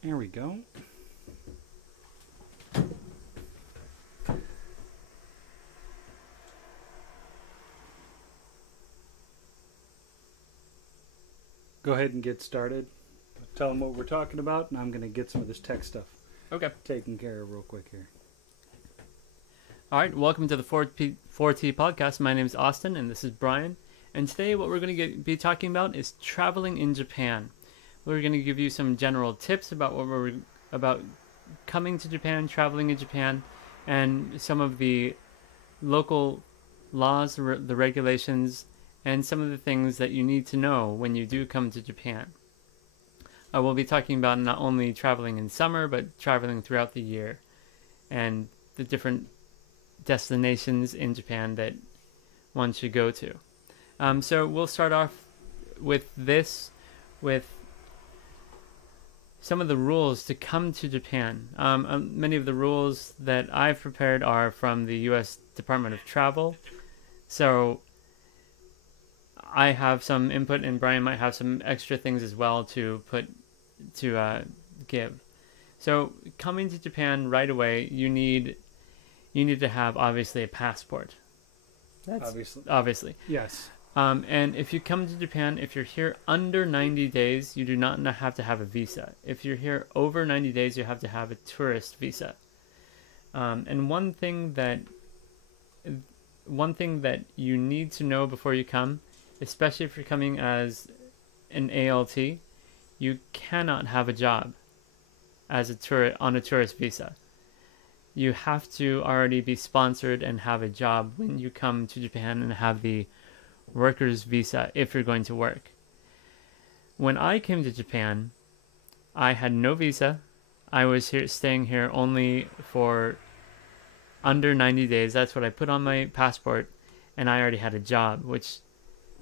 There we go. Go ahead and get started. Tell them what we're talking about, and I'm going to get some of this tech stuff Okay. taken care of real quick here. All right. Welcome to the 4T podcast. My name is Austin, and this is Brian. And today, what we're going to be talking about is traveling in Japan. We're going to give you some general tips about about coming to Japan, traveling in Japan, and some of the local laws, the regulations, and some of the things that you need to know when you do come to Japan. We'll be talking about not only traveling in summer, but traveling throughout the year, and the different destinations in Japan that one should go to. So we'll start off with some of the rules to come to Japan. Many of the rules that I've prepared are from the U.S. Department of Travel. So I have some input, and Brian might have some extra things as well to give. So coming to Japan right away, you need to have obviously a passport. That's obviously. Yes. And if you come to Japan, if you're here under 90 days, you do not have to have a visa. If you're here over 90 days, you have to have a tourist visa. And one thing that you need to know before you come, especially if you're coming as an ALT, you cannot have a job as on a tourist visa. You have to already be sponsored and have a job when you come to Japan and have the worker's visa if you're going to work. When I came to Japan, I had no visa. I was staying here only for under 90 days. That's what I put on my passport, and I already had a job, which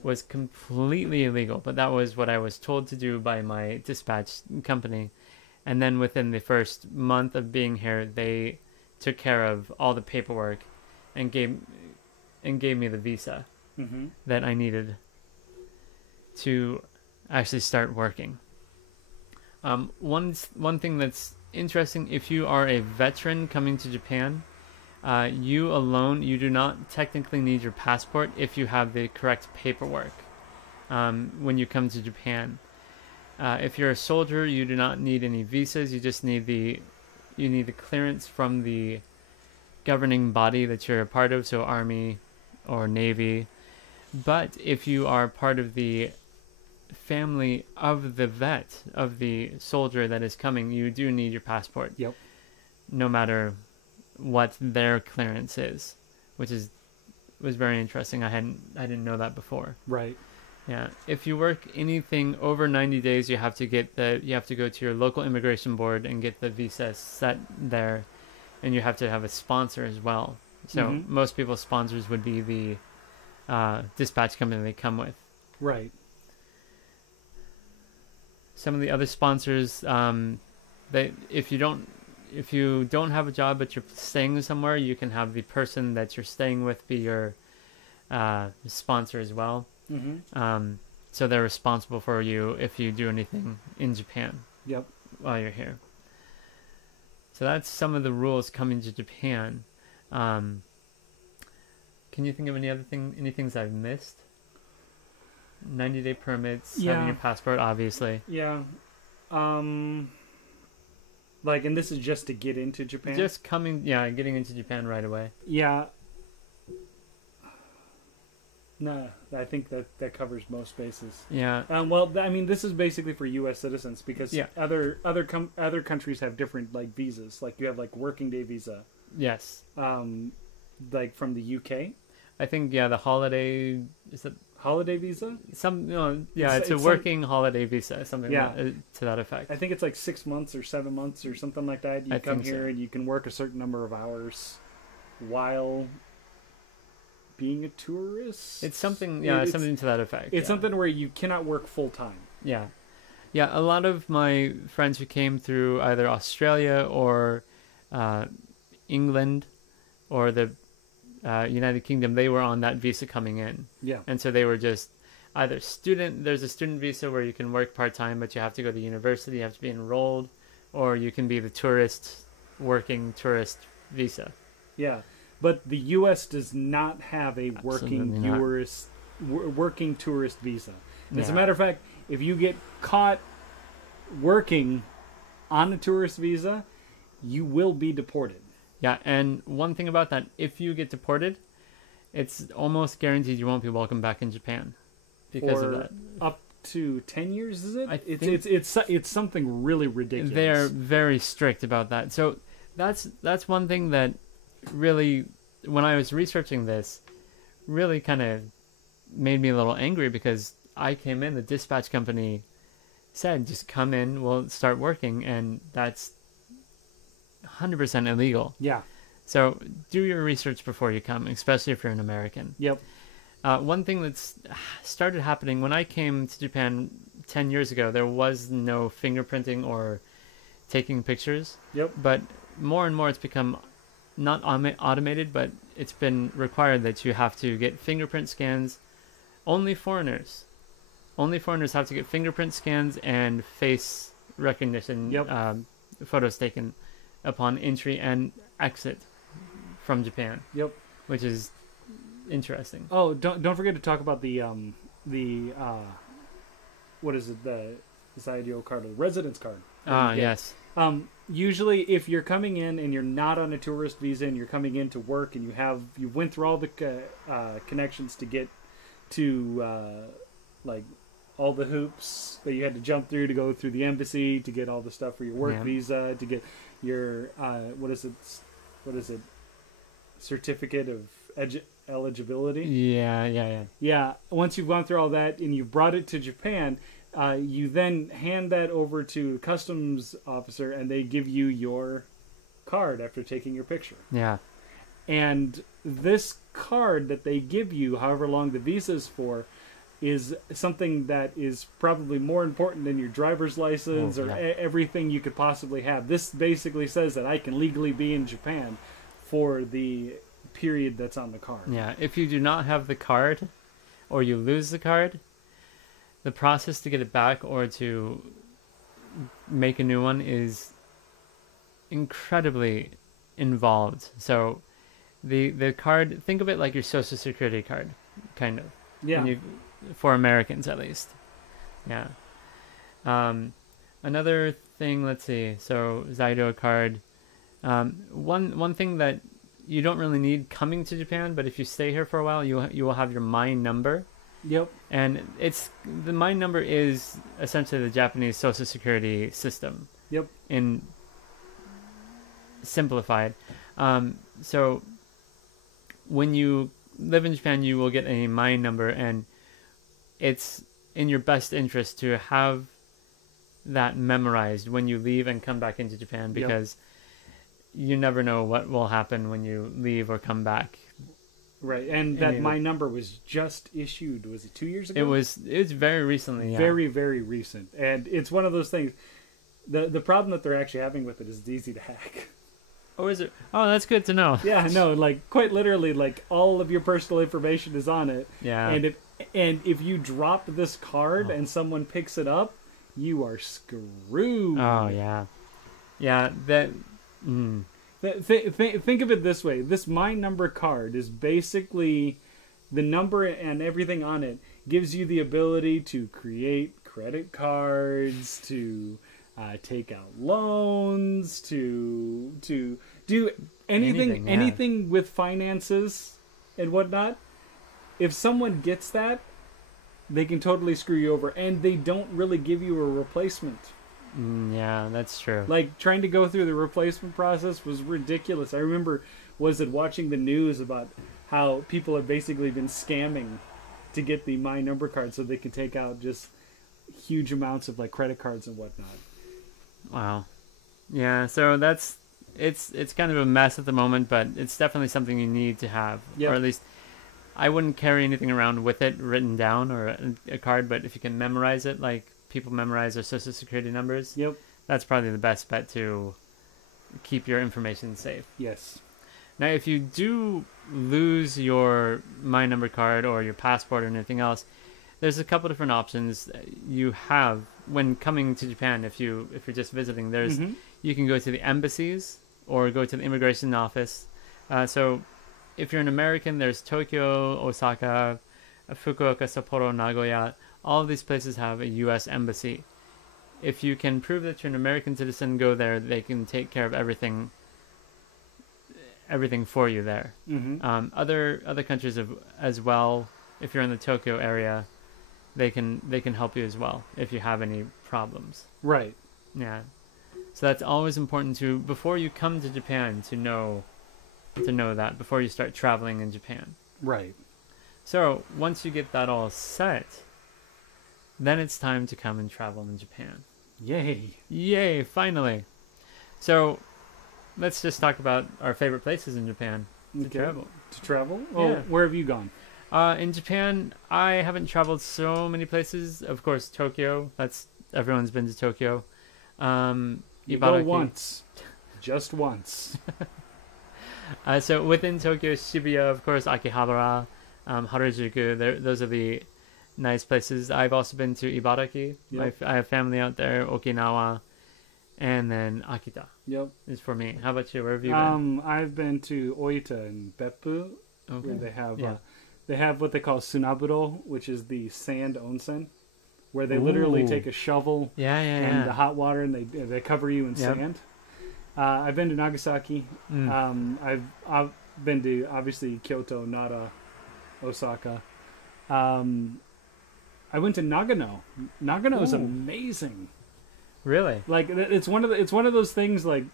was completely illegal, but that was what I was told to do by my dispatch company. And then within the first month of being here, they took care of all the paperwork and gave me the visa that I needed to actually start working. One thing that's interesting, if you are a veteran coming to Japan, you do not technically need your passport if you have the correct paperwork when you come to Japan. If you're a soldier, you do not need any visas. You just need the clearance from the governing body that you're a part of, so Army or Navy. But if you are part of the family of the vet, of the soldier that is coming, you do need your passport. Yep. No matter what their clearance is, which was very interesting. I didn't know that before. Right. Yeah. If you work anything over 90 days, you have to go to your local immigration board and get the visa set there, and you have to have a sponsor as well. So most people's sponsors would be the dispatch company they come with. Right. Some of the other sponsors, if you don't have a job but you're staying somewhere, you can have the person that you're staying with be your sponsor as well. So they're responsible for you if you do anything in Japan. Yep. While you're here. So that's some of the rules coming to Japan. Can you think of any things I've missed? 90-day permits, having your passport, obviously. Yeah. And this is just to get into Japan? Getting into Japan right away. Yeah. No, I think that covers most bases. Yeah. This is basically for U.S. citizens because other countries have different visas. Like you have working day visa. Yes. From the UK. I think the holiday is it holiday visa? It's a working holiday visa, something to that effect. I think it's 6 months or 7 months or something like that. You come here and you can work a certain number of hours while being a tourist. It's something, something to that effect. It's something where you cannot work full time. Yeah. Yeah, a lot of my friends who came through either Australia or England or the United Kingdom, they were on that visa coming in. Yeah. And so they were just there's a student visa where you can work part-time, but you have to go to university, you have to be enrolled, or you can be the working tourist visa. Yeah, but the U.S. does not have a working tourist visa. As a matter of fact, if you get caught working on a tourist visa, you will be deported. Yeah, and one thing about that, if you get deported, it's almost guaranteed you won't be welcome back in Japan because of that. Up to 10 years, is it? It's something really ridiculous. They're very strict about that. So that's one thing that really, when I was researching this, really kind of made me a little angry, because I came in, the dispatch company said, just come in, we'll start working, and that's 100% illegal. Yeah. So do your research before you come, especially if you're an American. Yep. One thing that's started happening, when I came to Japan 10 years ago, there was no fingerprinting or taking pictures. Yep. But more and more it's become not automated, but it's been required that you have to get fingerprint scans. Only foreigners have to get fingerprint scans and face recognition photos taken upon entry and exit from Japan. Yep. Which is interesting. Oh, don't forget to talk about the what is it, the IDO card, or the residence card. Yes. Usually if you're coming in and you're not on a tourist visa and you're coming in to work and you went through all the connections to get to like all the hoops that you had to jump through to go through the embassy, to get all the stuff for your work visa, to get your what is it, certificate of eligibility. Yeah, once you've gone through all that and you've brought it to Japan, you then hand that over to the customs officer, and they give you your card after taking your picture. Yeah. And this card that they give you, however long the visa is for, is something that is probably more important than your driver's license or everything you could possibly have. This basically says that I can legally be in Japan for the period that's on the card. Yeah, if you do not have the card, or you lose the card, the process to get it back or to make a new one is incredibly involved. So the card, think of it like your Social Security card, kind of. Yeah. For Americans, at least. Yeah. Another thing, let's see. So Zydo card. One thing that you don't really need coming to Japan, but if you stay here for a while, you will have your MINE number. Yep. And the MINE number is essentially the Japanese Social Security system. Yep. In simplified. So when you live in Japan, you will get a MINE number, and it's in your best interest to have that memorized when you leave and come back into Japan, because you never know what will happen when you leave or come back. Right, and that MINE number was just issued. Was it 2 years ago? It was very recently. Yeah. Very, very recent, and it's one of those things. The problem that they're actually having with it is it's easy to hack. Oh, is it? Oh, that's good to know. Yeah, no, like quite literally, like all of your personal information is on it. Yeah. And if you drop this card and someone picks it up, you are screwed. Oh yeah, yeah. That. Think of it this way: this MINE number card is basically the number, and everything on it gives you the ability to create credit cards, to take out loans, to do anything with finances and whatnot. If someone gets that, they can totally screw you over, and they don't really give you a replacement. Yeah, that's true. Like, trying to go through the replacement process was ridiculous. I remember, watching the news about how people have basically been scamming to get the MINE number card so they can take out just huge amounts of like credit cards and whatnot. Wow. Yeah, so it's kind of a mess at the moment, but it's definitely something you need to have. Yep. Or at least I wouldn't carry anything around with it written down or a card, but if you can memorize it, like people memorize their Social Security numbers, that's probably the best bet to keep your information safe. Yes. Now, if you do lose your MINE number card or your passport or anything else, there's a couple different options you have when coming to Japan. If you're just visiting, there's you can go to the embassies or go to the immigration office. So if you're an American, there's Tokyo, Osaka, Fukuoka, Sapporo, Nagoya. All of these places have a U.S. embassy. If you can prove that you're an American citizen, go there. They can take care of everything for you there. Other countries as well. If you're in the Tokyo area, they can help you as well if you have any problems. Right. Yeah. So that's always important before you come to Japan to know that before you start traveling in Japan. Right. So once you get that all set, then it's time to come and travel in Japan. Yay, finally. So let's just talk about our favorite places in Japan to travel. To travel? Oh, yeah. Where have you gone? In Japan, I haven't traveled so many places. Of course, Tokyo. Everyone's been to Tokyo. You go once. Just once. So within Tokyo, Shibuya, of course, Akihabara, Harajuku, those are the nice places. I've also been to Ibaraki. Yep. I have family out there, Okinawa, and then Akita. Yep. Is for me. How about you? Where have you been? I've been to Oita and Beppu, where they have what they call sunaburo, which is the sand onsen, where they literally take a shovel and the hot water and they cover you in sand. I've been to Nagasaki. I've been to obviously Kyoto, Nara, Osaka. I went to Nagano. Nagano is amazing. Really? Like it's one of those things. Like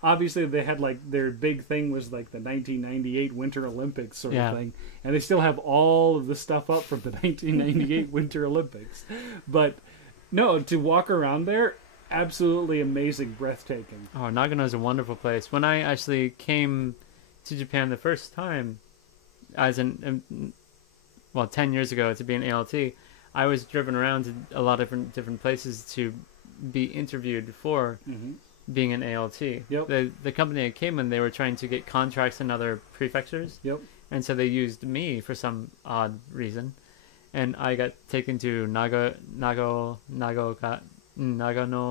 obviously they had like their big thing was like the 1998 Winter Olympics sort of thing, and they still have all of the stuff up from the 1998 Winter Olympics. But no, to walk around there, absolutely amazing, breathtaking. Oh, Nagano is a wonderful place. When I actually came to Japan the first time, as 10 years ago to be an ALT, I was driven around to a lot of different places to be interviewed for being an ALT. Yep. The company I came in, they were trying to get contracts in other prefectures. Yep. And so they used me for some odd reason, and I got taken to Nagano,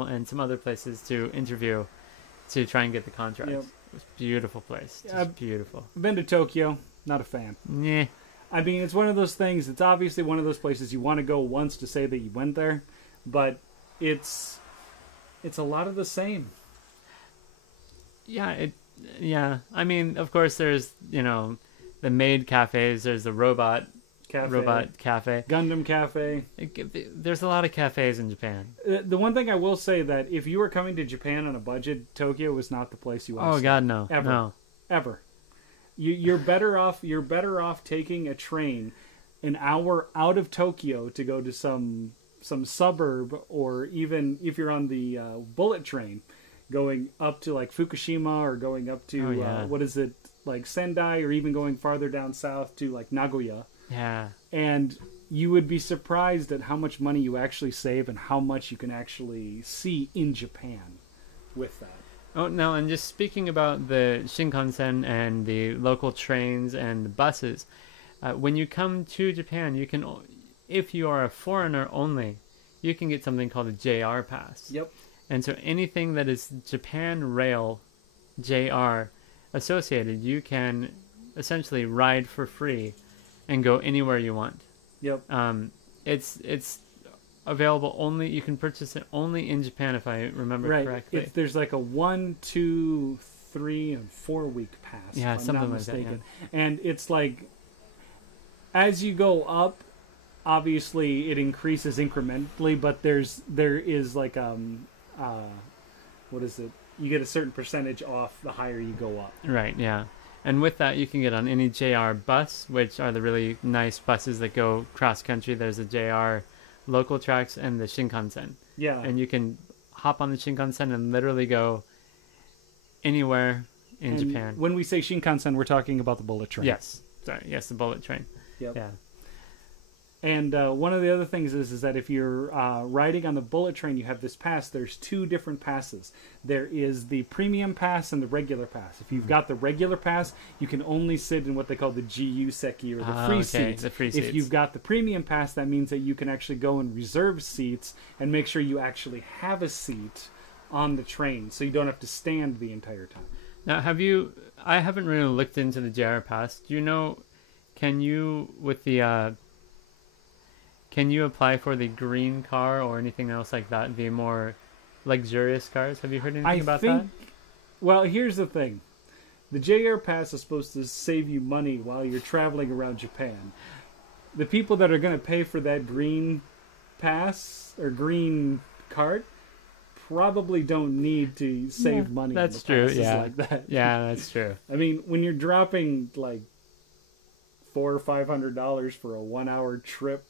and some other places to interview to try and get the contracts. Yep. It was a beautiful place. Just beautiful. I've been to Tokyo. Not a fan. Yeah. I mean, it's one of those things. It's obviously one of those places you want to go once to say that you went there, but it's a lot of the same. Yeah. I mean, of course, there's the maid cafes. There's the robot cafe, Gundam cafe. There's a lot of cafes in Japan. The one thing I will say that if you were coming to Japan on a budget, Tokyo was not the place you want to stay. Oh God, no, ever. You're better off taking a train an hour out of Tokyo to go to some suburb, or even if you're on the bullet train, going up to like Fukushima or going up to what is it, like Sendai, or even going farther down south to like Nagoya. Yeah. And you would be surprised at how much money you actually save and how much you can actually see in Japan with that. Oh, no, and just speaking about the Shinkansen and the local trains and the buses, when you come to Japan, you can, if you are a foreigner only, you can get something called a JR pass. Yep. And so anything that is Japan Rail JR associated, you can essentially ride for free and go anywhere you want. Yep. It's available only, you can purchase it only in Japan, if I remember correctly. There's like a 1, 2, 3, and 4 week pass. Yeah, if I'm something not like mistaken. that. Yeah. And it's like, as you go up, obviously it increases incrementally, but there is like what is it? You get a certain percentage off the higher you go up. Right. Yeah. And with that, you can get on any JR bus, which are the really nice buses that go cross country. There's a JR local tracks and the Shinkansen. Yeah. And you can hop on the Shinkansen and literally go anywhere in Japan. When we say Shinkansen, we're talking about the bullet train. Yes. Sorry. Yes, the bullet train. Yep. Yeah. And one of the other things is that if you're riding on the bullet train, you have this pass. There's two different passes. There is the premium pass and the regular pass. If you've got the regular pass, you can only sit in what they call the GU Seki, or the free seats. The free seats. If you've got the premium pass, that means that you can actually go and reserve seats and make sure you actually have a seat on the train, so you don't have to stand the entire time. Now, I haven't really looked into the JR Pass. Do you know, can you apply for the green car or anything else like that, the more luxurious cars? Have you heard anything about that? Well, here's the thing. The JR Pass is supposed to save you money while you're traveling around Japan. The people that are going to pay for that green pass or green cart probably don't need to save money. That's on the true. passes Yeah, like that. Yeah, that's true. I mean, when you're dropping like $400 or $500 for a 1 hour trip,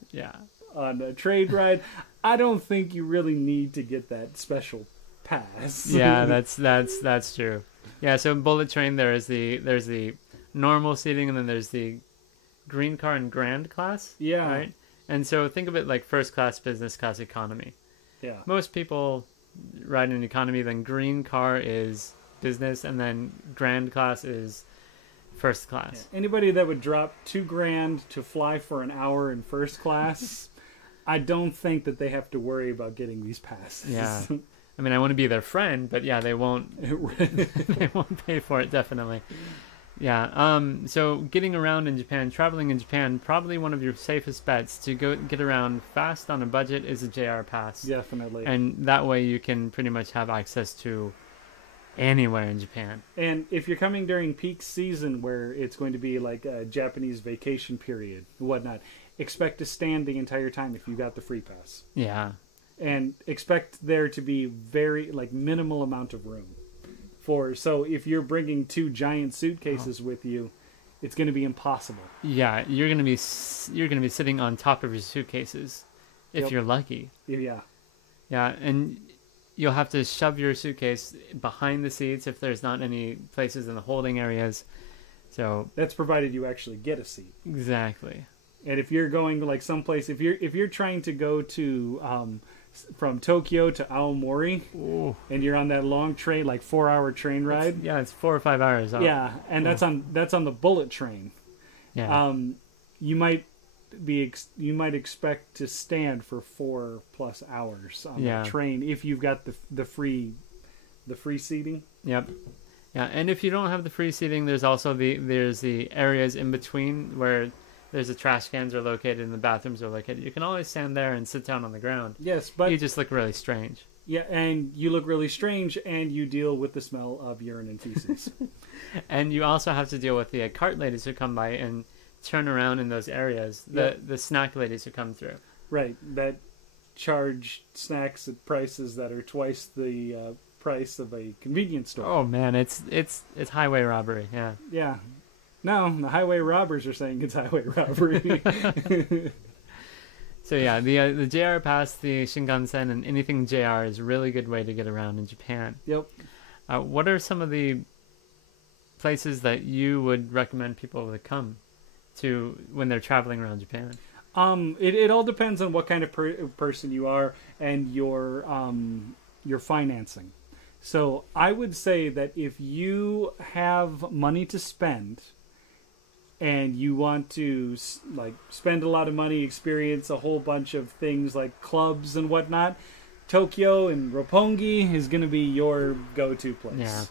on a trade ride, I don't think you really need to get that special pass. Yeah, that's true. Yeah, so bullet train there's the normal seating, and then there's the green car and grand class. Yeah. Right? And so think of it like first class, business class, economy. Yeah. Most people ride in economy, then green car is business, and then grand class is first class. Yeah. Anybody that would drop $2,000 to fly for an hour in first class, I don't think that they have to worry about getting these passes. Yeah. I mean, I want to be their friend, but yeah, they won't they won't pay for it, definitely. Yeah. So getting around in Japan, traveling in Japan, probably one of your safest bets to go get around fast on a budget is a JR Pass. Definitely. And that way you can pretty much have access to anywhere in Japan. And if you're coming during peak season where it's going to be like a Japanese vacation period and whatnot, expect to stand the entire time if you got the free pass. Yeah. And expect there to be very minimal amount of room. So if you're bringing 2 giant suitcases with you, it's going to be impossible. Yeah, you're going to be sitting on top of your suitcases if you're lucky. Yeah. Yeah, and you'll have to shove your suitcase behind the seats if there's not any places in the holding areas. So that's provided you actually get a seat. Exactly. And if you're going like someplace, if you're trying to go to from Tokyo to Aomori, Ooh. and you're on that long train, like 4-hour train ride. It's 4 or 5 hours. Yeah, and that's on the bullet train. Yeah. You might expect to stand for 4+ hours on the train if you've got the free seating. Yep. Yeah, and if you don't have the free seating, there's also the areas in between where there's the trash cans are located and the bathrooms are located. You can always stand there and sit down on the ground. Yes, but you just look really strange. Yeah, and you look really strange, and you deal with the smell of urine and feces. And you also have to deal with the cart ladies who come by and turn around in those areas. The snack ladies who come through. Right, that charge snacks at prices that are twice the price of a convenience store. Oh man, it's highway robbery. Yeah. Yeah. No, the highway robbers are saying it's highway robbery. So yeah, the JR Pass, the Shinkansen, and anything JR is a really good way to get around in Japan. Yep. What are some of the places that you would recommend people to come to when they're traveling around Japan? It all depends on what kind of person you are and your financing. So I would say that if you have money to spend and you want to spend a lot of money, experience a whole bunch of things like clubs and whatnot, Tokyo and Roppongi is going to be your go-to place. Yeah.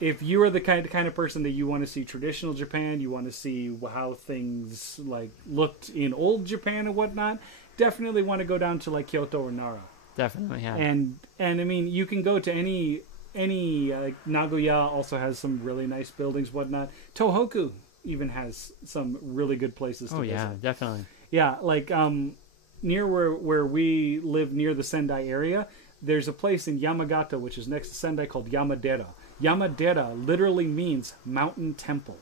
If you are the kind of person that you want to see traditional Japan, you want to see how things looked in old Japan and whatnot, definitely want to go down to Kyoto or Nara. Definitely, yeah. And I mean, you can go to any Nagoya also has some really nice buildings, whatnot. Tohoku even has some really good places to visit. Oh yeah, definitely. Yeah, near where we live, near the Sendai area, there's a place in Yamagata, which is next to Sendai, called Yamadera. Yamadera literally means mountain temple.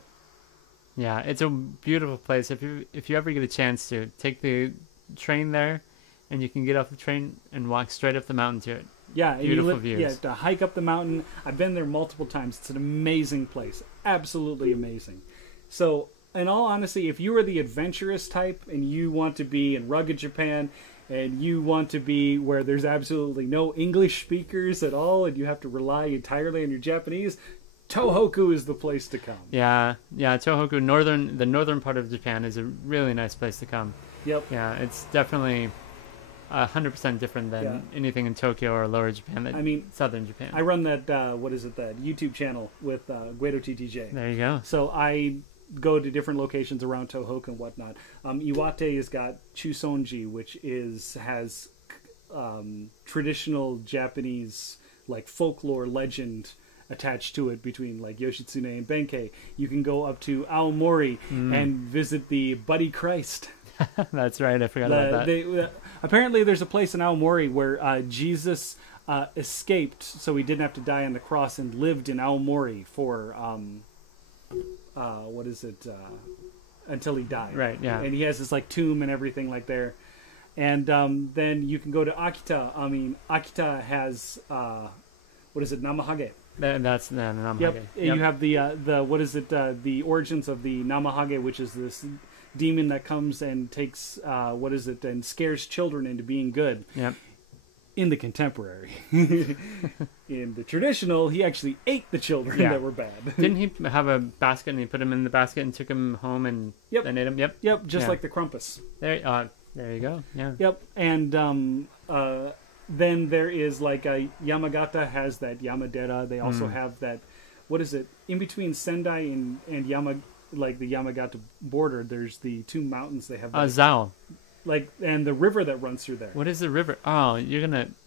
Yeah, it's a beautiful place. If you ever get a chance to take the train there, and you can get off the train and walk straight up the mountain to it. Yeah, beautiful views. Yeah, to hike up the mountain. I've been there multiple times. It's an amazing place, absolutely amazing. So in all honesty, if you are the adventurous type and you want to be in rugged Japan and you want to be where there's absolutely no English speakers at all and you have to rely entirely on your Japanese, Tohoku is the place to come. Yeah, Tohoku, the northern part of Japan is a really nice place to come. Yep. Yeah, it's definitely 100% different than anything in Tokyo or lower Japan. I mean, southern Japan. I run that, that YouTube channel with Guido TTJ. There you go. So I go to different locations around Tohoku and whatnot. Iwate has got Chusonji, which has traditional Japanese like folklore legend attached to it between like Yoshitsune and Benkei. You can go up to Aomori and visit the Buddy Christ. That's right, I forgot about that. Apparently there's a place in Aomori where Jesus escaped so he didn't have to die on the cross and lived in Aomori for until he died. Right, yeah. And he has this like tomb and everything like there. And then you can go to Akita. I mean, Akita has Namahage. That's the Namahage. Yep. You have the origins of the Namahage, which is this demon that comes and takes and scares children into being good. Yep. In the contemporary. In the traditional, he actually ate the children that were bad. Didn't he have a basket and he put them in the basket and took them home and then ate them? Yep. Yep, just like the Krampus. There you go. Yeah. Yep, and then there is like Yamagata has that Yamadera. They also have that, in between Sendai and the Yamagata border, there's the two mountains they have. Zao. And the river that runs through there. What is the river? Oh,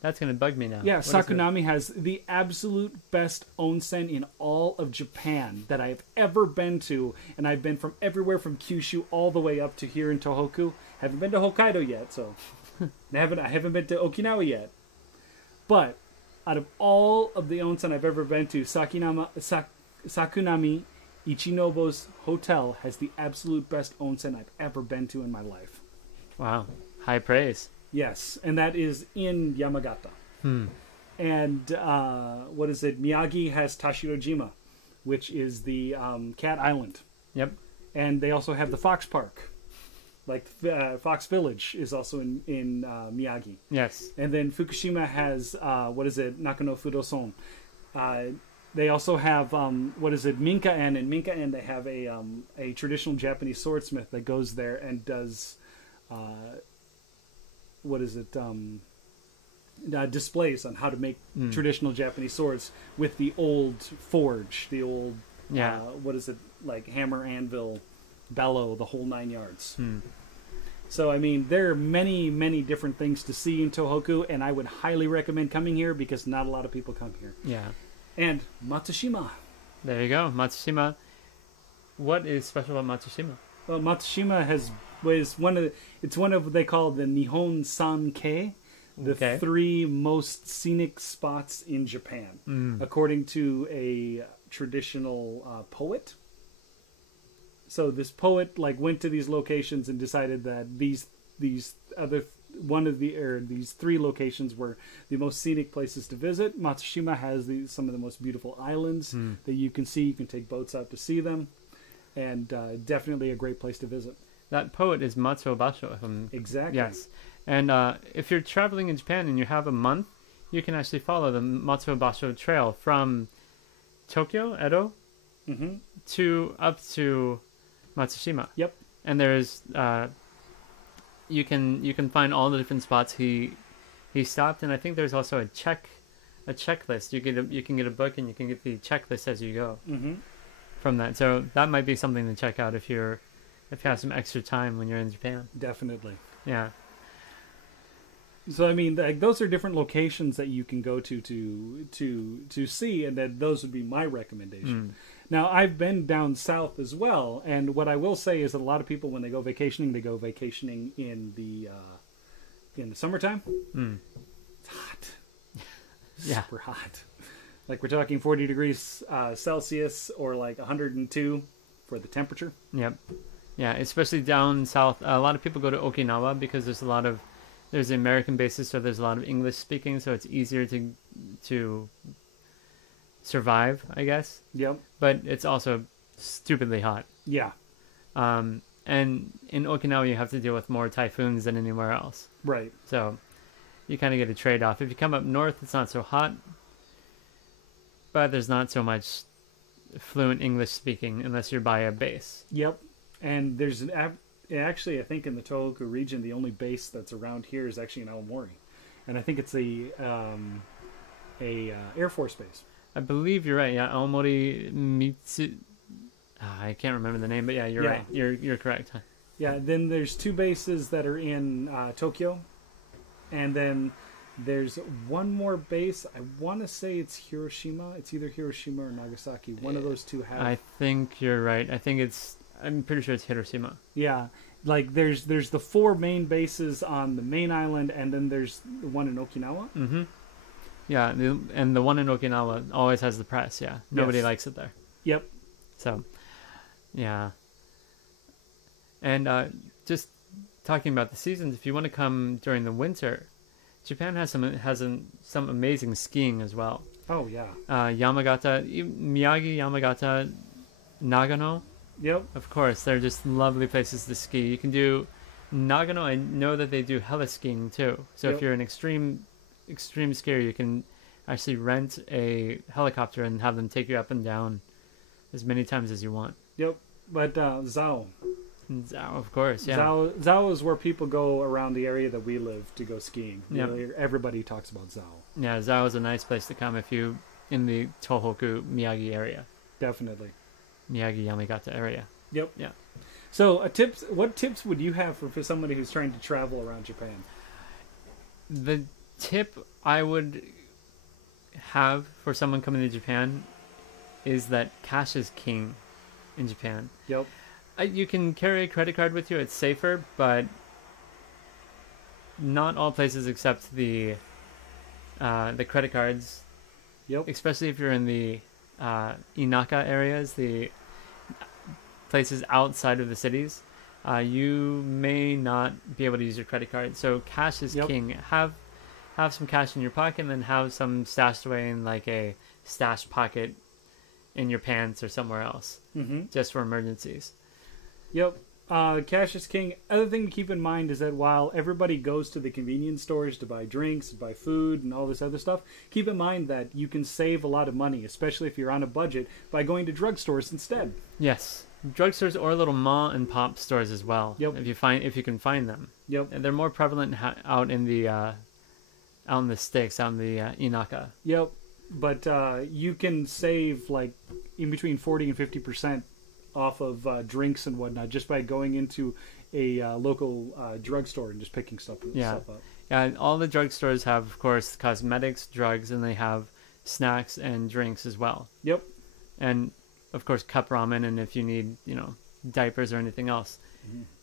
that's gonna bug me now. Yeah, Sakunami has the absolute best onsen in all of Japan that I have ever been to, and I've been from everywhere from Kyushu all the way up to here in Tohoku. Haven't been to Hokkaido yet, so I haven't been to Okinawa yet. But out of all of the onsen I've ever been to, Sakunami Ichinobu's hotel has the absolute best onsen I've ever been to in my life. Wow, high praise. Yes, and that is in Yamagata. And Miyagi has Tashirojima, which is the Cat Island. Yep. And they also have the Fox Park. Fox Village is also in Miyagi. Yes. And then Fukushima has Nakano Fudoson. They also have Minka-en. In Minka-en, they have a traditional Japanese swordsmith that goes there and does displays on how to make traditional Japanese swords with the old forge, the old hammer, anvil, bellow, the whole 9 yards. So I mean, there are many, many different things to see in Tohoku, and I would highly recommend coming here because not a lot of people come here. Yeah. And Matsushima. There you go, Matsushima. What is special about Matsushima? Well, Matsushima was one of they call the Nihon Sankei, the three most scenic spots in Japan, according to a traditional poet. So this poet went to these locations and decided that these three locations were the most scenic places to visit. Matsushima has some of the most beautiful islands that you can see. You can take boats out to see them, and definitely a great place to visit. That poet is Matsuo Basho. Exactly. Yes. And if you're traveling in Japan and you have a month, you can actually follow the Matsuo Basho Trail from Tokyo, Edo, up to Matsushima. Yep. And there's you can find all the different spots he stopped, and I think there's also a checklist. You can get a book and you can get the checklist as you go from that. So that might be something to check out if you have some extra time when you're in Japan. Definitely. Yeah. So I mean, those are different locations that you can go to see, and that those would be my recommendation. Now, I've been down south as well, and what I will say is that a lot of people, when they go vacationing in the summertime. It's hot. Super hot. Like we're talking 40 degrees Celsius or like 102 for the temperature. Yep. Yeah, especially down south. A lot of people go to Okinawa because there's the American bases, so there's a lot of English speaking, so it's easier to survive, I guess. Yep. But it's also stupidly hot. Yeah. And in Okinawa, you have to deal with more typhoons than anywhere else. Right. So you kind of get a trade-off. If you come up north, it's not so hot, but there's not so much fluent English speaking unless you're by a base. Yep. And there's actually, I think in the Tohoku region, the only base that's around here is actually in Aomori, and I think it's a Air Force base. I believe you're right. Yeah, Aomori Mitsu. I can't remember the name, but yeah, you're right. You're correct. Yeah. Then there's 2 bases that are in Tokyo, and then there's one more base. I want to say it's Hiroshima. It's either Hiroshima or Nagasaki. One of those two have. I think you're right. I'm pretty sure it's Hiroshima. Yeah. Like there's the 4 main bases on the main island, and then there's the one in Okinawa. Mm-hmm. Yeah, and the one in Okinawa always has the press. Yeah, nobody Yes. likes it there. Yep. So, yeah. And just talking about the seasons, if you want to come during the winter, Japan has some amazing skiing as well. Oh yeah. Yamagata, Miyagi, Yamagata, Nagano. Yep. Of course, they're just lovely places to ski. You can do Nagano. I know that they do heli skiing too. So Yep. if you're an extreme skier, you can actually rent a helicopter and have them take you up and down as many times as you want. Yep. But Zao. And Zao, of course, yeah. Zao is where people go around the area that we live to go skiing. Yep. Everybody talks about Zao. Yeah, Zao is a nice place to come if you in the Tohoku, Miyagi area. Definitely. Miyagi, Yamagata area. Yep. Yeah. So, what tips would you have for somebody who's trying to travel around Japan? The tip I would have for someone coming to Japan is that cash is king in Japan. Yep. You can carry a credit card with you; it's safer, but not all places accept the credit cards. Yep. Especially if you're in the Inaka areas, the places outside of the cities, you may not be able to use your credit card. So cash is Yep. king. Have some cash in your pocket, and then have some stashed away in like a stash pocket in your pants or somewhere else, just for emergencies. Yep. Cash is king. Other thing to keep in mind is that while everybody goes to the convenience stores to buy drinks, buy food, and all this other stuff, keep in mind that you can save a lot of money, especially if you're on a budget, by going to drugstores instead. Yes, drugstores or little ma and pop stores as well. Yep. If you can find them. Yep. And they're more prevalent out in the sticks, out in the Inaka. Yep. But you can save like in between 40 and 50% off of drinks and whatnot just by going into a local drugstore and just picking stuff up. Yeah, and all the drugstores have, of course, cosmetics, drugs, and they have snacks and drinks as well. Yep. And of course, cup ramen, and if you need, diapers or anything else,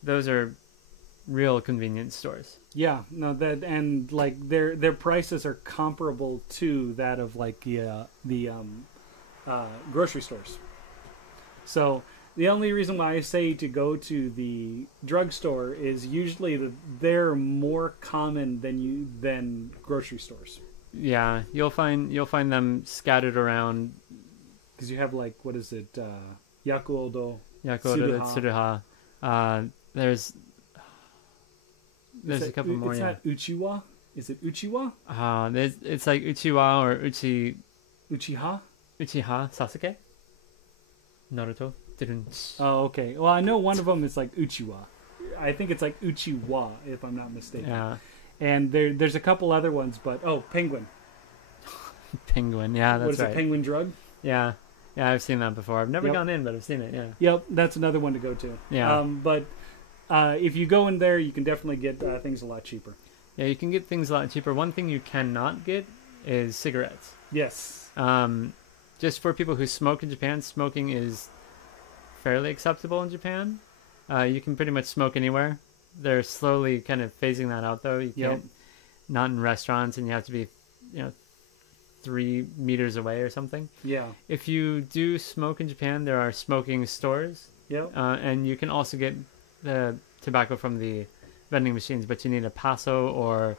those are real convenience stores. Yeah, no, that and like their prices are comparable to that of like the grocery stores. So the only reason why I say to go to the drugstore is usually that they're more common than grocery stores. Yeah, you'll find them scattered around. Because you have like, what is it, Yakuodo, Tsuruha. There's a couple more. It's not Uchiwa. Is it Uchiwa? It's like Uchiwa or Uchiha. Sasuke. Naruto. Oh, okay. Well, I know one of them is like Uchiwa. I think it's like Uchiwa, if I'm not mistaken. Yeah. And there's a couple other ones, but Penguin. Penguin. Yeah, that's right. What is it, Penguin Drug? Yeah. Yeah, I've seen that before. I've never gone in, but I've seen it, yeah. Yep, that's another one to go to. Yeah. But if you go in there, you can definitely get things a lot cheaper. Yeah, you can get things a lot cheaper. One thing you cannot get is cigarettes. Yes. Just for people who smoke in Japan, smoking is fairly acceptable in Japan. You can pretty much smoke anywhere. They're slowly kind of phasing that out, though. You can't, not in restaurants, and you have to be, 3 meters away or something. Yeah. If you do smoke in Japan, there are smoking stores. Yep. And you can also get the tobacco from the vending machines, but you need a paso or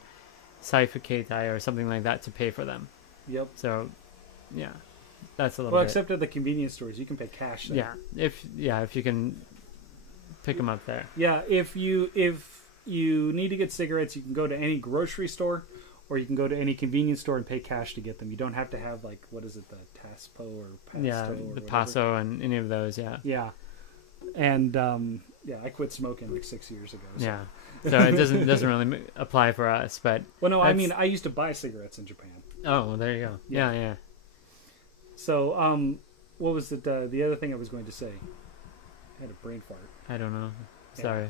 saifu keitai or something like that to pay for them. Yep. So, yeah, that's a little Well, bit. except at the convenience stores, you can pay cash there. Yeah, if you can pick them up there. Yeah, if you need to get cigarettes, you can go to any grocery store, or you can go to any convenience store and pay cash to get them. You don't have to have like, what is it, the Taspo or Pasto? Yeah, or the whatever. Paso and any of those. Yeah. Yeah, and I quit smoking like 6 years ago. So. Yeah. So it doesn't really apply for us, but Well, no, I mean I used to buy cigarettes in Japan. oh, well, there you go. Yeah. So what was it? The other thing I was going to say, I had a brain fart. I don't know. Yeah. Sorry.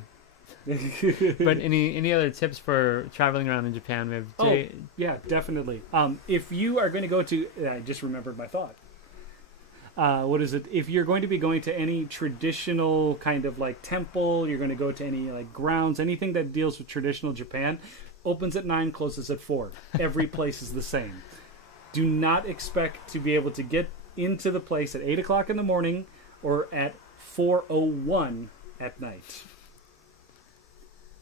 But any other tips for traveling around in Japan? We have Yeah, definitely. If you are going to go to, I just remembered my thought. What is it? If you're going to be going to any traditional kind of like temple, you're going to go to any like grounds, anything that deals with traditional Japan, opens at 9, closes at 4. Every place is the same. Do not expect to be able to get into the place at 8 o'clock in the morning or at 4:01 at night.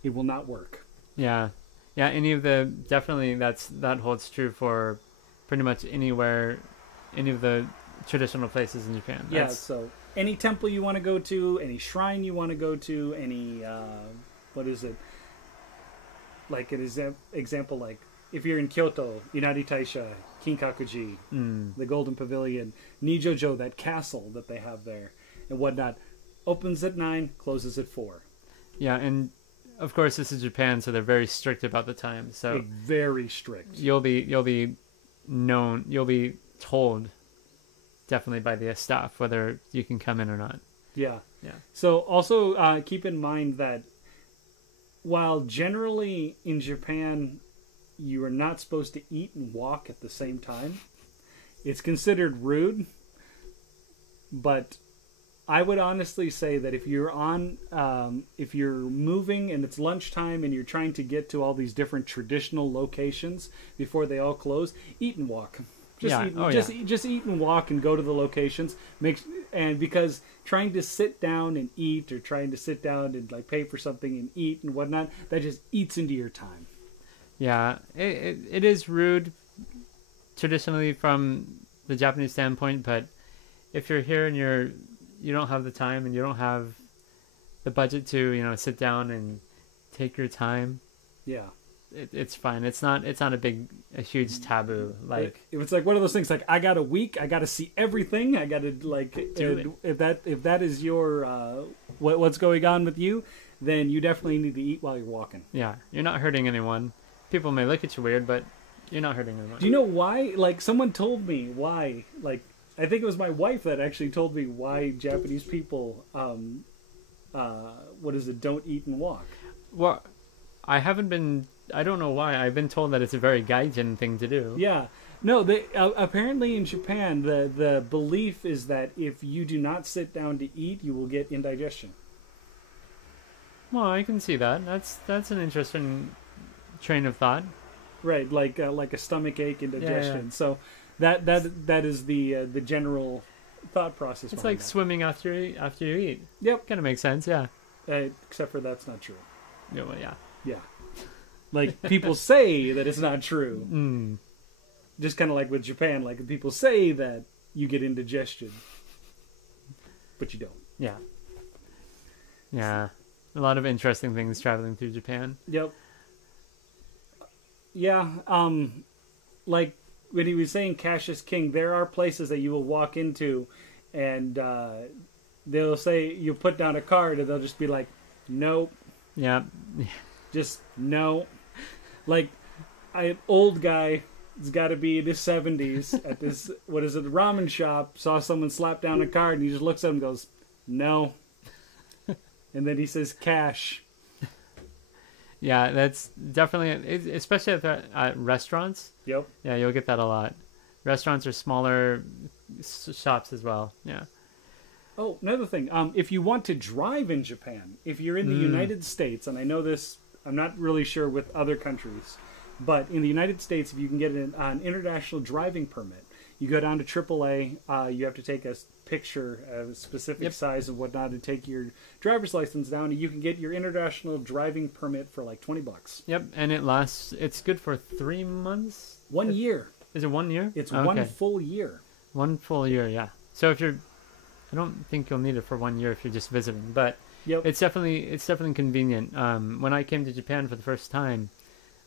It will not work. Yeah. Any of the definitely that holds true for pretty much anywhere, any of the traditional places in Japan. Yeah. So any temple you want to go to, any shrine you want to go to, any what is it? Like an example, like if you're in Kyoto, Inari Taisha, Kinkakuji, the Golden Pavilion, Nijojo, that castle that they have there, and whatnot, opens at 9, closes at 4. Yeah, and of course this is Japan, so they're very strict about the time. So very strict. You'll be told definitely by the staff whether you can come in or not. Yeah. Yeah. So also keep in mind that while generally in Japan you are not supposed to eat and walk at the same time, it's considered rude. But I would honestly say that if you're if you're moving and it's lunchtime and you're trying to get to all these different traditional locations before they all close, eat and walk. Just eat and walk and go to the locations. Because trying to sit down and eat, or trying to sit down and like pay for something and eat and whatnot, that just eats into your time. Yeah, it is rude traditionally from the Japanese standpoint, but if you're here and you don't have the time and you don't have the budget to sit down and take your time, yeah, it's fine. It's not a huge taboo. Like it's like one of those things. Like I got a week, I got to see everything. I got to like if that is your what's going on with you, then you definitely need to eat while you're walking. Yeah, you're not hurting anyone. People may look at you weird, but you're not hurting anyone. Do you know why? Like someone told me why. Like I think it was my wife that actually told me why Japanese people don't eat and walk. Well, I don't know why. I've been told that it's a very gaijin thing to do. Yeah. No, apparently in Japan, the belief is that if you do not sit down to eat, you will get indigestion. Well, I can see that. That's an interesting train of thought. Right, like a stomach ache, indigestion. Yeah. So that is the general thought process. It's like that. Swimming after you eat. Yep. Kind of makes sense, yeah. Except for that's not true. Yeah, well, yeah. Yeah. Like, people say that it's not true. Mm. Just kind of like with Japan, like people say that you get indigestion, but you don't. Yeah. Yeah. A lot of interesting things traveling through Japan. Yep. Yeah. Like when he was saying cash is king, there are places that you will walk into and they'll say, you put down a card and they'll just be like, nope. Yeah. Just no. Like, an old guy, he's got to be in his 70s at this, ramen shop, saw someone slap down a card, and he just looks at him and goes, no. And then he says, cash. Yeah, that's definitely, especially at restaurants. Yep. Yeah, you'll get that a lot. Restaurants are smaller shops as well. Yeah. Oh, another thing. If you want to drive in Japan, if you're in the United States, and I know this, I'm not really sure with other countries, but in the United States, if you can get an international driving permit, you go down to AAA, you have to take a picture of a specific size and whatnot and take your driver's license down, and you can get your international driving permit for like $20. Yep, and it's good for 3 months? 1 year. Is it 1 year? It's one full year. 1 full year, yeah. So I don't think you'll need it for 1 year if you're just visiting, but Yep. It's definitely convenient. When I came to Japan for the first time,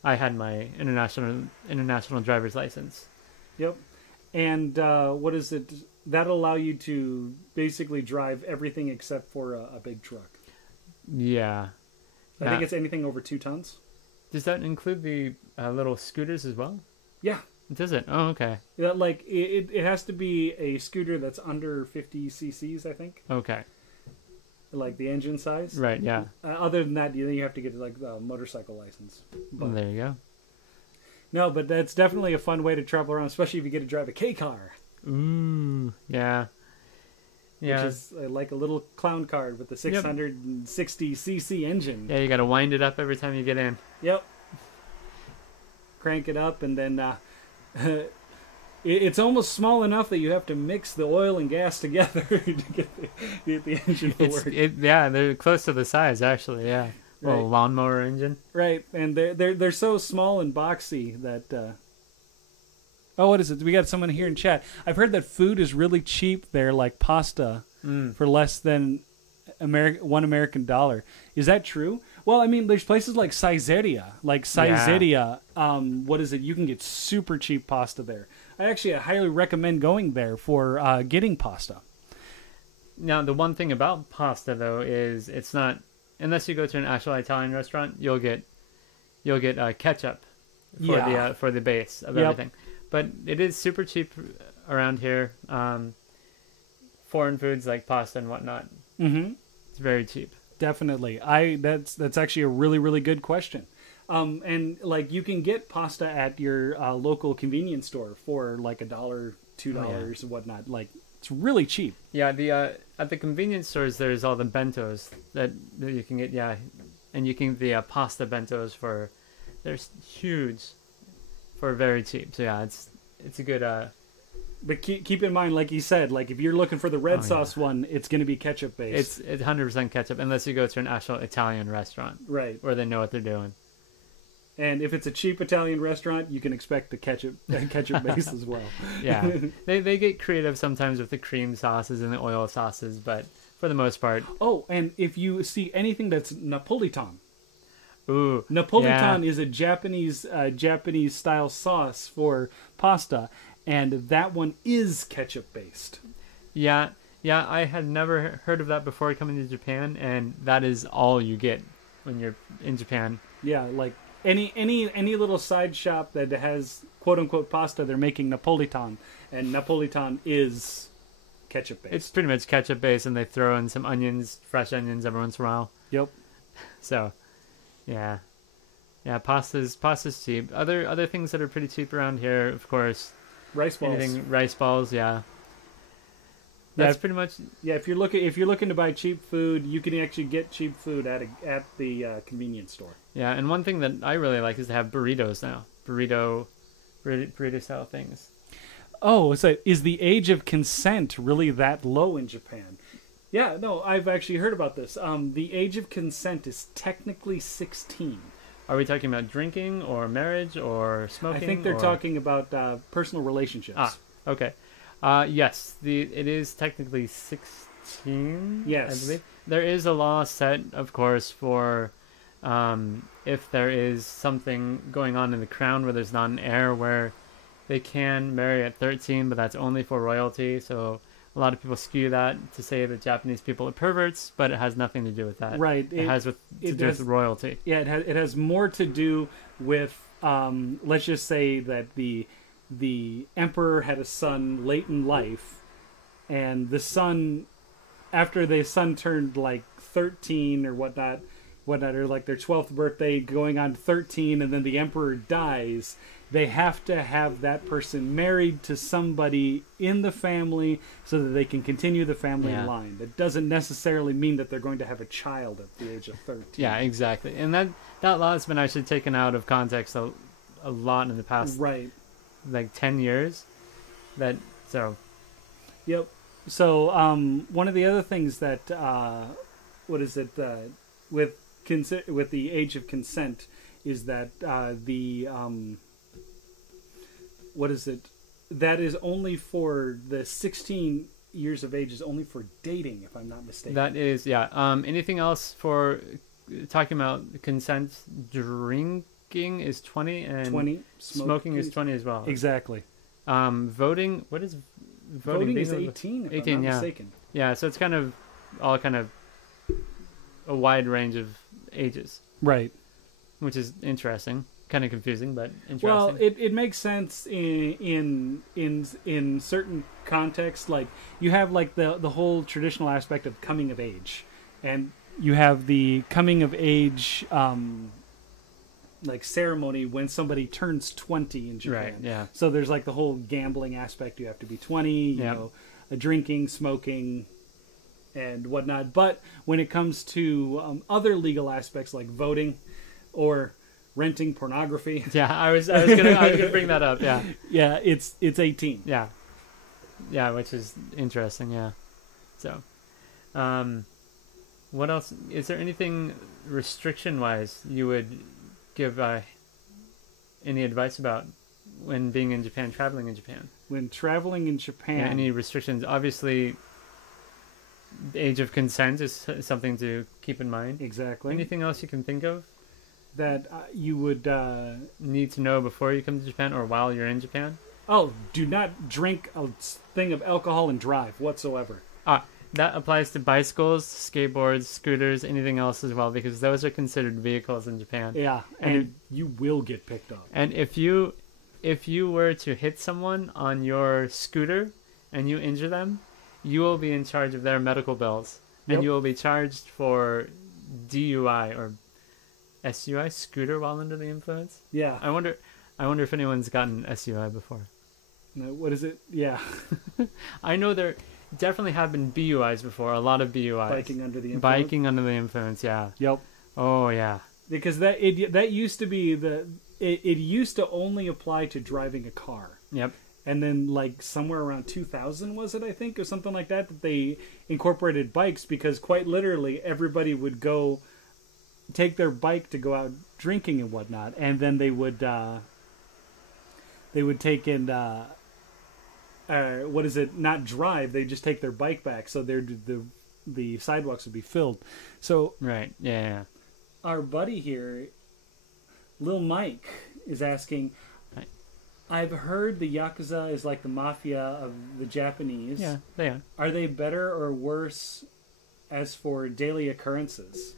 I had my international driver's license. Yep. And what is it? That'll allow you to basically drive everything except for a big truck. Yeah. I think it's anything over 2 tons. Does that include the little scooters as well? Yeah. Does it? Oh, okay. Yeah, like it has to be a scooter that's under 50 cc's, I think. Okay. Like the engine size. Right. Yeah. Other than that, you have to get like a motorcycle license. But, There you go. no, but that's definitely a fun way to travel around, especially if you get to drive a K car. Ooh. Yeah. Yeah. Which is like a little clown card with the 660 cc engine. Yeah, you got to wind it up every time you get in. Yep. Crank it up, and then it's almost small enough that you have to mix the oil and gas together to get the engine to work. Yeah, they're close to the size, actually. Yeah, little lawnmower engine. Right, and they're so small and boxy that. Oh, what is it? We got someone here in chat. I've heard that food is really cheap there, like pasta, for less than $1 American. Is that true? Well, I mean, there's places like Caesarea. What is it? You can get super cheap pasta there. I highly recommend going there for getting pasta. Now, the one thing about pasta though is it's not, unless you go to an actual Italian restaurant, you'll get ketchup for the base of everything. But it is super cheap around here. Foreign foods like pasta and whatnot. Mm-hmm. It's very cheap. Definitely. That's actually a really, really good question. And like you can get pasta at your local convenience store for like $1, $2 and whatnot. Like it's really cheap. Yeah, at the convenience stores there's all the bentos that you can get. Yeah, and you can get the pasta bentos they're huge for very cheap. So yeah, it's a good. But keep in mind, like you said, like if you're looking for the red sauce one, it's going to be ketchup based. It's 100% ketchup unless you go to an actual Italian restaurant, right, where they know what they're doing. And if it's a cheap Italian restaurant, you can expect the ketchup base as well. Yeah, they get creative sometimes with the cream sauces and the oil sauces, but for the most part. Oh, and if you see anything that's Napolitan. Ooh, Napolitan is a Japanese style sauce for pasta, and that one is ketchup based. Yeah, I had never heard of that before coming to Japan, and that is all you get when you're in Japan. Yeah, like any little side shop that has quote unquote pasta, they're making Napolitan, and Napolitan is ketchup based. It's pretty much ketchup based, and they throw in some fresh onions every once in a while. Yep. So. Yeah, pasta's cheap. Other things that are pretty cheap around here, of course. Rice balls. Rice balls, yeah. That's pretty much. Yeah, if you're looking to buy cheap food, you can actually get cheap food at the convenience store. Yeah, and one thing that I really like is to have burritos now. Burrito style things. Oh, so is the age of consent really that low in Japan? Yeah, no, I've actually heard about this. The age of consent is technically 16. Are we talking about drinking or marriage or smoking? I think they're talking about personal relationships. Ah, okay. Yes, it is technically 16. Yes. I believe. There is a law set, of course, for if there is something going on in the crown where there's not an heir, where they can marry at 13, but that's only for royalty, so... A lot of people skew that to say that Japanese people are perverts, but it has nothing to do with that. Right. It has to do with royalty. Yeah, it has more to do with, let's just say that the emperor had a son late in life, and the son, after the son turned like 13 or whatnot, or like their 12th birthday going on 13, and then the emperor dies, they have to have that person married to somebody in the family so that they can continue the family line. That doesn't necessarily mean that they're going to have a child at the age of 13. Yeah, exactly. And that law has been actually taken out of context a lot in the past, like 10 years. Yep. So one of the other things that with the age of consent is that that is only for the 16 years of age is only for dating, if I'm not mistaken. That is, yeah. Anything else for talking about consent? Drinking is 20, and 20. smoking is 20 as well. Exactly. Voting, what is voting? Voting is 18, if 18, I'm not yeah. mistaken. Yeah, so it's kind of all kind of a wide range of ages, Right. which is interesting. Kind of confusing, but interesting. Well, it makes sense in certain contexts. Like you have like the whole traditional aspect of coming of age, and you have the coming of age like ceremony when somebody turns 20 in Japan. Right, yeah. So there's like the whole gambling aspect. You have to be 20. You know, drinking, smoking, and whatnot. But when it comes to other legal aspects like voting or renting pornography. Yeah, I was gonna bring that up. Yeah, yeah, it's 18. Yeah, which is interesting. Yeah, so, what else? Is there anything restriction wise you would give any advice about when being in Japan, traveling in Japan? When traveling in Japan, yeah, any restrictions? Obviously, the age of consent is something to keep in mind. Exactly. Anything else you can think of that you would need to know before you come to Japan or while you're in Japan? Oh, do not drink a thing of alcohol and drive whatsoever. That applies to bicycles, skateboards, scooters, anything else as well, because those are considered vehicles in Japan. Yeah, and you will get picked up. And if you were to hit someone on your scooter and you injure them, you will be in charge of their medical bills. And you will be charged for DUI or SUI, scooter while under the influence. Yeah. I wonder if anyone's gotten SUI before. No, what is it? Yeah. I know there definitely have been BUIs before, a lot of BUIs. Biking under the influence. Biking under the influence, yeah. Yep. Oh, yeah. Because that used to be it used to only apply to driving a car. Yep. And then like somewhere around 2000 was it, I think, or something like that they incorporated bikes, because quite literally everybody would go take their bike to go out drinking and whatnot, and then they would take in not drive, they just take their bike back, so the sidewalks would be filled. So right, yeah. Our buddy here, Lil Mike, is asking, I've heard the Yakuza is like the mafia of the Japanese. Yeah, they are. Are they better or worse as for daily occurrences?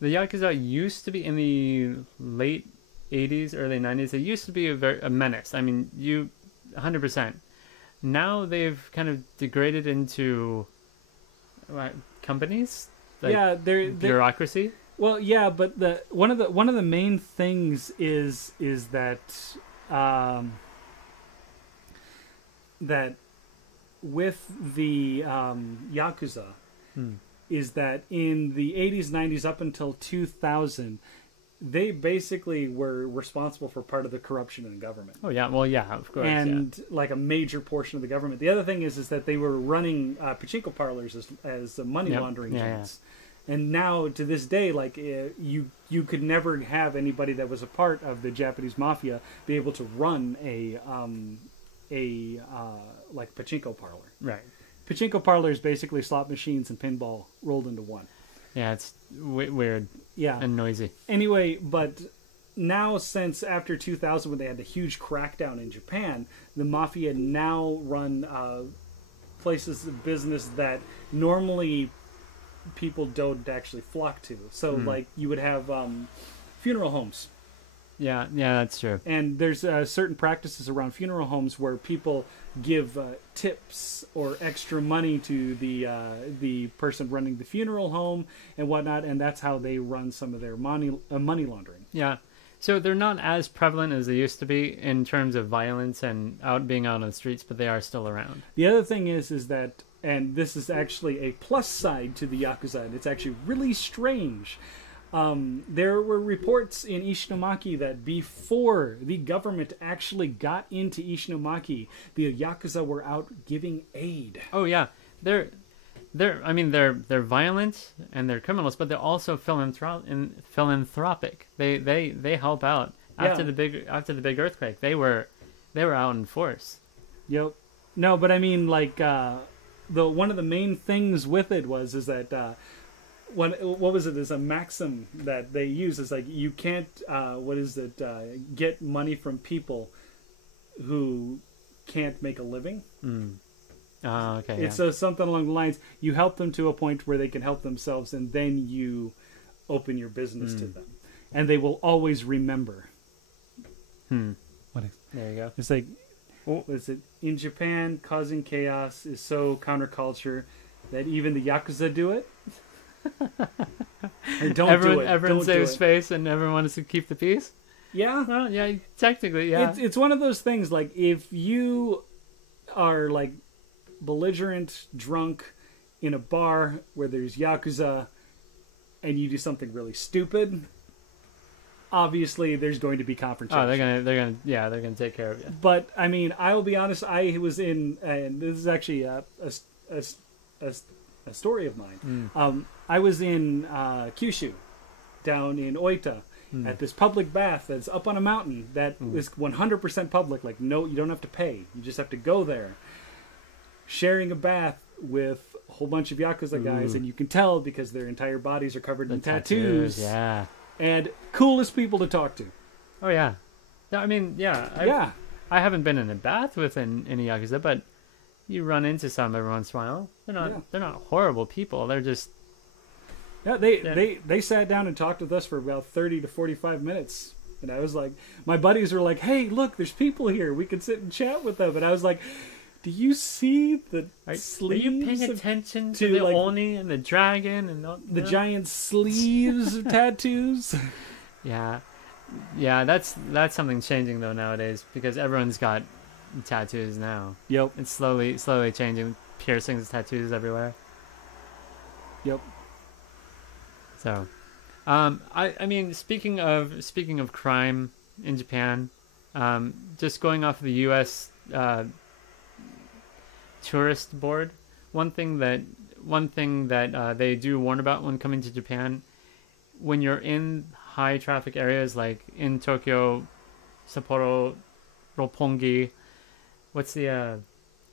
The Yakuza used to be in the late 80s, early 90s. They used to be a menace. I mean, 100%. Now they've kind of degraded into companies. Like yeah, they're bureaucracy. Well, yeah, but one of the main things is that that with the Yakuza is that in the 80s, 90s, up until 2000, they basically were responsible for part of the corruption in government. Oh, yeah. Well, yeah, of course. And like a major portion of the government. The other thing is that they were running pachinko parlors as money laundering joints. Yeah. And now, to this day, like you could never have anybody that was a part of the Japanese mafia be able to run a like pachinko parlor. Right. Pachinko parlor is basically slot machines and pinball rolled into one. Yeah, it's weird. Yeah. And noisy. Anyway, but now, since after 2000, when they had the huge crackdown in Japan, the mafia now run places of business that normally people don't actually flock to. So, like, you would have funeral homes. Yeah, that's true. And there's certain practices around funeral homes where people give tips or extra money to the person running the funeral home and whatnot, and that's how they run some of their money laundering. Yeah. So they're not as prevalent as they used to be in terms of violence and being out on the streets, but they are still around. The other thing is that, and this is actually a plus side to the Yakuza, and it's actually really strange. There were reports in Ishinomaki that before the government actually got into Ishinomaki, the Yakuza were out giving aid. Oh yeah, they're violent and they're criminals, but they're also philanthropic. They help out after the big earthquake. They were out in force. Yep. No, but I mean, like one of the main things with it is that what was it? Is a maxim that they use. Is like you can't get money from people who can't make a living. Oh, okay. It's something along the lines. You help them to a point where they can help themselves, and then you open your business to them, and they will always remember. There you go. It's like, what is it? In Japan, causing chaos is so counterculture that even the Yakuza do it. Or don't do it. Everyone saves face and everyone wants to keep the peace? Yeah. Well, yeah, technically, yeah. It's one of those things, like, if you are, like, belligerent, drunk, in a bar where there's Yakuza, and you do something really stupid, obviously there's going to be confrontation. Oh, they're gonna take care of you. But, I mean, I will be honest, I was in, and this is actually a story of mine. I was in Kyushu, down in Oita, at this public bath that's up on a mountain that is 100% public. Like, no, you don't have to pay. You just have to go there. Sharing a bath with a whole bunch of Yakuza guys, and you can tell because their entire bodies are covered in tattoos. Yeah. And coolest people to talk to. Oh, yeah. I mean, yeah. I haven't been in a bath with any Yakuza, but you run into some every once in a while. They're not horrible people. They're just... Yeah, they sat down and talked with us for about 30 to 45 minutes. And I was like, my buddies were like, hey, look, there's people here. We can sit and chat with them. And I was like, do you see the sleeves? Are you paying attention to the Oni and the dragon and the giant sleeves of tattoos? Yeah. Yeah, that's something changing though nowadays because everyone's got tattoos now. Yep. It's slowly changing. Piercings, tattoos everywhere. Yep. So, I mean, speaking of crime in Japan, just going off of the U.S. Tourist Board, one thing that they do warn about when coming to Japan, when you're in high traffic areas like in Tokyo, Sapporo, Roppongi, what's the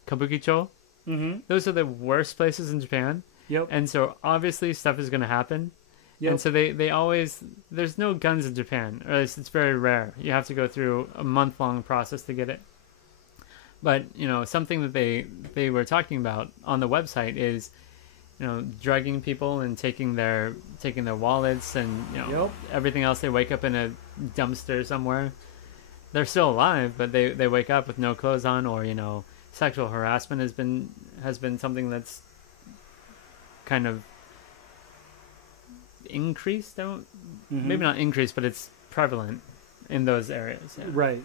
Kabukicho? Mm-hmm. Those are the worst places in Japan. Yep. And so obviously stuff is going to happen. Yep. And so they always, there's no guns in Japan, or at least it's very rare. You have to go through a month-long process to get it. But, something that they were talking about on the website is, drugging people and taking their wallets and, everything else. They wake up in a dumpster somewhere. They're still alive, but they wake up with no clothes on, or, sexual harassment has been something that's kind of increased. Maybe not increased, but it's prevalent in those areas. Yeah. Right.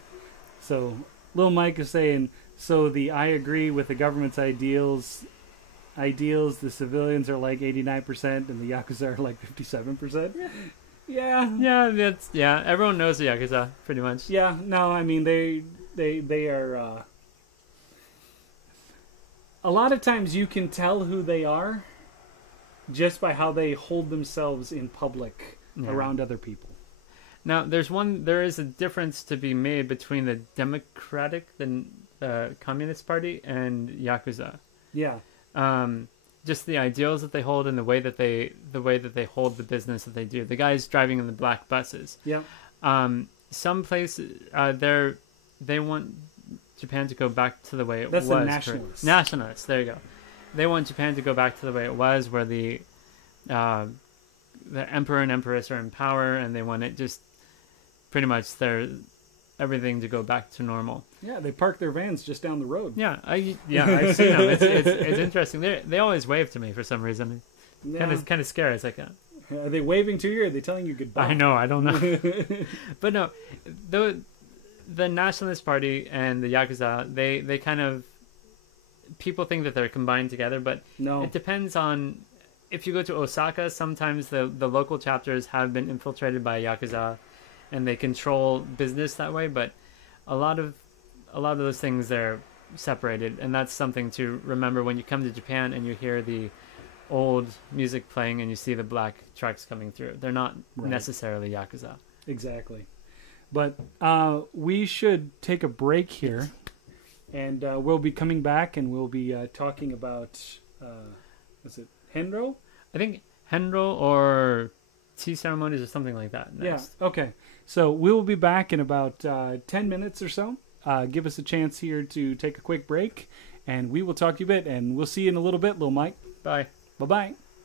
So Lil Mike is saying, so I agree with the government's ideals. The civilians are like 89% and the Yakuza are like 57%. Yeah. Everyone knows the Yakuza pretty much. Yeah. No, I mean they are. A lot of times you can tell who they are just by how they hold themselves in public around other people. Now, there is a difference to be made between the Communist Party and Yakuza. Yeah. Just the ideals that they hold and the way that they hold the business that they do. The guys driving in the black buses. Yeah. Some places they want Japan to go back to the way it was. That's the nationalists. Nationalists. There you go. They want Japan to go back to the way it was, where the emperor and empress are in power, and they want it just pretty much everything to go back to normal. Yeah, they park their vans just down the road. Yeah, I've seen them. It's interesting. They always wave to me for some reason. Yeah. Kind of scary. It's like, are they waving to you, or are they telling you goodbye? I know. I don't know. But no, the Nationalist Party and the Yakuza, they kind of, people think that they're combined together, but no. It depends on, if you go to Osaka, sometimes the local chapters have been infiltrated by Yakuza, and they control business that way, but a lot of those things, they're separated, and that's something to remember when you come to Japan and you hear the old music playing and you see the black trucks coming through. They're not necessarily Yakuza. Exactly. But we should take a break here, And we'll be coming back, and we'll be talking about, is it Henro? I think Henro or tea ceremonies or something like that. Next. Yeah, okay. So we will be back in about 10 minutes or so. Give us a chance here to take a quick break, and we will talk to you a bit, and we'll see you in a little bit, little Mike. Bye. Bye-bye.